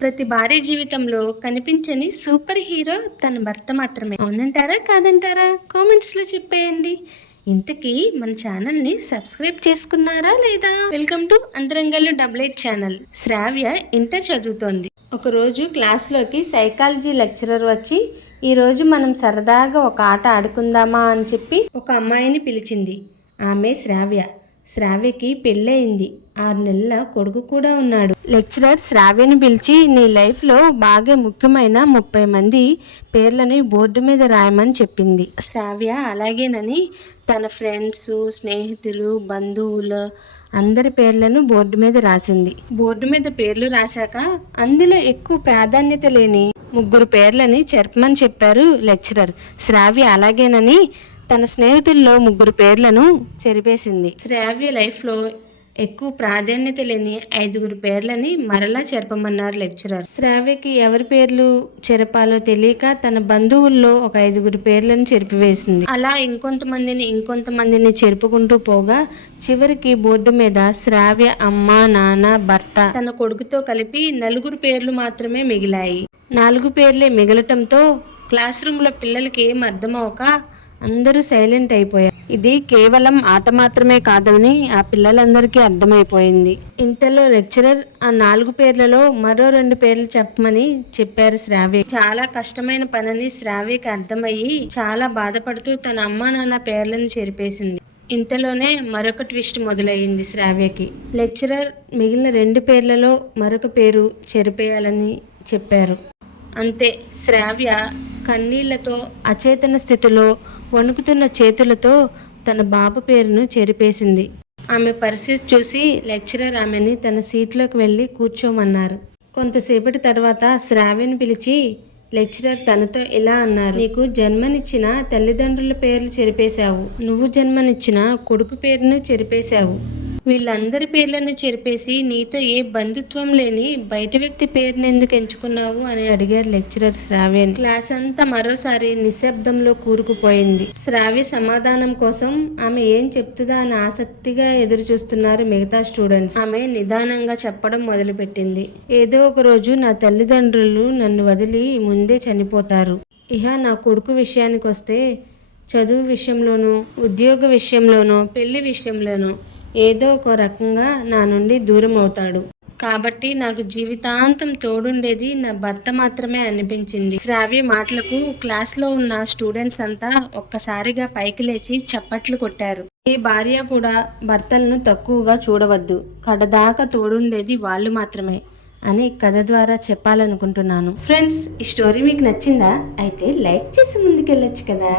ప్రతి భార్య జీవితంలో కనిపించని సూపర్ హీరో తన భర్త మాత్రమే. అవునంటారా? కాదంటారా? కామెంట్స్లో చెప్పేయండి. ఇంతకీ మన ఛానల్ని సబ్స్క్రైబ్ చేసుకున్నారా లేదా? Welcome to అంతరంగల్లు double eight channel. Sravya inter చదువుతోంది. ఒకరోజు క్లాస్లోకి సైకాలజీ లెక్చరర్ వచ్చి ఈరోజు మనం సరదాగా ఒక ఆట ఆడుకుందామా? అని చెప్పి ఒక అమ్మాయిని పిలిచింది. ఆమె శ్రావ్య. శ్రావ్యకి పెళ్ళయింది. ఆరు నెలల కొడుకు కూడా ఉన్నాడు. లెక్చరర్ శ్రావ్యని పిలిచి నీ లైఫ్లో బాగా ముఖ్యమైన ముప్పై మంది పేర్లని బోర్డు మీద రాయమని చెప్పింది. శ్రావ్య అలాగేనని తన ఫ్రెండ్స్ స్నేహితులు బంధువులు అందరి పేర్లను బోర్డు మీద రాసింది. బోర్డు మీద పేర్లు రాశాక అందులో ఎక్కువ ప్రాధాన్యత లేని ముగ్గురు పేర్లని చెరపమని చెప్పారు లెక్చరర్. శ్రావ్య అలాగేనని తన స్నేహితుల్లో ముగ్గురు పేర్లను చెరిపేసింది. శ్రావ్య లైఫ్లో ఎక్కువ ప్రాధాన్యత లేని ఐదుగురు పేర్లని మరలా చెరపమన్నారు లెక్చరర్. శ్రావ్యకి ఎవరి పేర్లు చెరపాలో తెలియక తన బంధువుల్లో ఒక ఐదుగురు పేర్లను చెరిపివేసింది. అలా ఇంకొంతమందిని ఇంకొంతమందిని చెరుపుకుంటూ పోగా చివరికి బోర్డు మీద శ్రావ్య అమ్మ నాన్న భర్త తన కొడుకుతో కలిపి నలుగురు పేర్లు మాత్రమే మిగిలాయి. నాలుగు పేర్లే మిగలటంతో క్లాస్ రూమ్లో పిల్లలకి ఏం అర్థం అవక అందరూ సైలెంట్ అయిపోయారు. ఇది కేవలం ఆట మాత్రమే కాదని ఆ పిల్లలందరికీ అర్థమైపోయింది. ఇంతలో లెక్చరర్ ఆ నాలుగు పేర్లలో మరో రెండు పేర్లు చెప్పమని చెప్పారు శ్రావ్య. చాలా కష్టమైన పనని శ్రావ్యకి అర్థమయ్యి చాలా బాధపడుతూ తన అమ్మా నాన్న పేర్లను చెరిపేసింది. ఇంతలోనే మరొక ట్విస్ట్ మొదలయ్యింది శ్రావ్యకి. లెక్చరర్ మిగిలిన రెండు పేర్లలో మరొక పేరు చెరిపేయాలని చెప్పారు. అంతే. శ్రావ్య కన్నీళ్ళతో అచేతన స్థితిలో వణుకుతున్న చేతులతో తన బాబు పేరును చెరిపేసింది. ఆమె పరిస్థితి చూసి లెక్చరర్ ఆమెని తన సీట్లోకి వెళ్ళి కూర్చోమన్నారు. కొంతసేపటి తర్వాత శ్రావ్యను పిలిచి లెక్చరర్ తనతో ఇలా అన్నారు. నీకు జన్మనిచ్చిన తల్లిదండ్రుల పేర్లు చెరిపేశావు. నువ్వు జన్మనిచ్చిన కొడుకు పేరును చెరిపేశావు. వీళ్ళందరి పేర్లను చెరిపేసి నీతో ఏ బంధుత్వం లేని బయట వ్యక్తి పేరుని ఎందుకు ఎంచుకున్నావు అని అడిగారు లెక్చరర్ శ్రావ్యని క్లాస్ అంతా మరోసారి నిశ్శబ్దంలో కూరుకుపోయింది. శ్రావ్య సమాధానం కోసం ఆమె ఏం చెప్తుందా అని ఆసక్తిగా ఎదురు చూస్తున్నారు మిగతా స్టూడెంట్స్. ఆమె నిదానంగా చెప్పడం మొదలుపెట్టింది. ఏదో ఒక రోజు నా తల్లిదండ్రులు నన్ను వదిలి ముందే చనిపోతారు. ఇహ నా కొడుకు విషయానికి వస్తే చదువు విషయంలోనూ ఉద్యోగ విషయంలోనూ పెళ్ళి విషయంలోనూ ఏదో ఒక రకంగా నా నుండి దూరం అవుతాడు. కాబట్టి నాకు జీవితాంతం తోడుండేది నా భర్త మాత్రమే అనిపించింది. శ్రావ్య మాటలకు క్లాస్లో ఉన్న స్టూడెంట్స్ అంతా ఒక్కసారిగా పైకి లేచి చప్పట్లు కొట్టారు. ఈ భార్య కూడా భర్తలను తక్కువగా చూడవద్దు. కడదాకా తోడుండేది వాళ్ళు మాత్రమే అని కథ ద్వారా చెప్పాలనుకుంటున్నాను. ఫ్రెండ్స్ ఈ స్టోరీ మీకు నచ్చిందా? అయితే లైక్ చేసి ముందుకెళ్ళొచ్చు కదా.